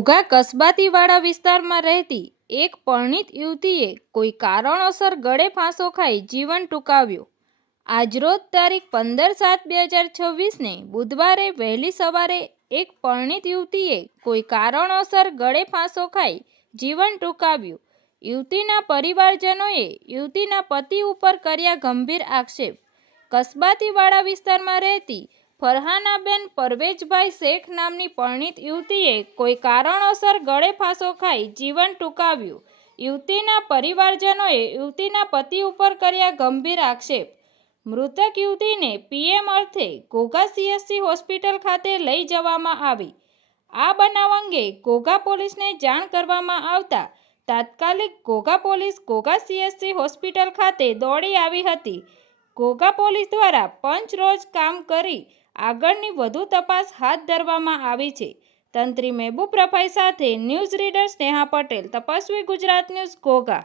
ઘોઘા કસ્બાતીવાડા વિસ્તારમાં રહેતી એક પરણિત યુવતીએ કોઈ કારણોસર ગળે ફાંસો ખાઈ જીવન ટૂંકાવ્યું. આજરોજ તારીખ 15/7/2026ને બુધવારે વહેલી સવારે એક પરણિત યુવતીએ કોઈ કારણોસર ગળે ફાંસો ખાઈ જીવન ટૂંકાવ્યું. યુવતીના પરિવારજનોએ યુવતીના પતિ ઉપર કર્યા ગંભીર આક્ષેપ. કસ્બાતીવાડા વિસ્તારમાં રહેતી ફરહાનાબેન પરવેઝભાઈ શેખ નામની પરણિત યુવતીએ કોઈ કારણોસર ગળે ફાંસો ખાઈ જીવન ટૂંકાવ્યું. યુવતીના પરિવારજનોએ યુવતીના પતિ ઉપર કર્યા ગંભીર આક્ષેપ. મૃતક યુવતીને પીએમ અર્થે ઘોઘા સીએચસી હોસ્પિટલ ખાતે લઈ જવામાં આવી. આ બનાવ અંગે ઘોઘા પોલીસને જાણ કરવામાં આવતા તાત્કાલિક Ghogha police Ghogha CHC hospital ખાતે દોડી આવી હતી. ઘોઘા પોલીસ દ્વારા પંચરોજ કામ કરી આગળની વધુ તપાસ હાથ ધરવામાં આવી છે. તંત્રી મહેબૂબ રફાઈ સાથે news reader Sneha Patel, Tapasvi Gujarat news, Ghogha.